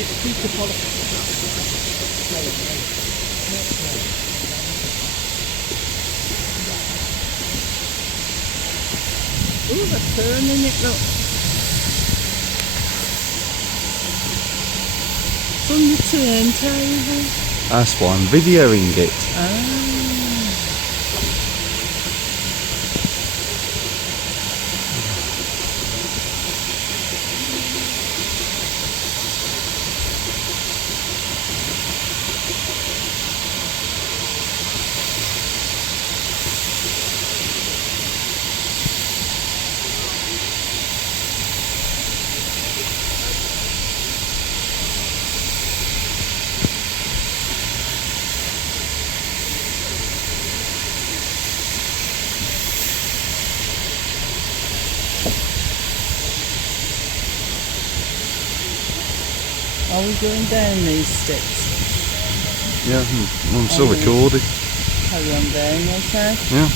It's beautiful. Ooh, they're turning it, look. It's on the turntable. That's why I'm videoing it. Ah. Are we going down these steps? Yeah, I'm still recording. Carry on down, okay? Yeah.